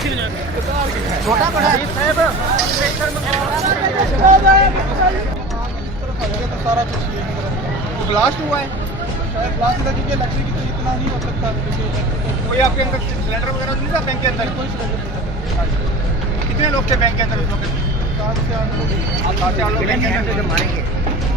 छोटा बड़ा सारा कुछ ये ब्लास्ट हुआ है शायद ब्लास्ट था क्योंकि इलेक्ट्रिक तो इतना नहीं हो सकता कोई आपके अंदर सिलेंडर वगैरह नहीं था बैंक के अंदर? कोई सिलेंडर कितने लोग थे बैंक के अंदर उस वक्त? 7 से 8 लोग आप 7 से 8 लोग बैंक के अंदर थे।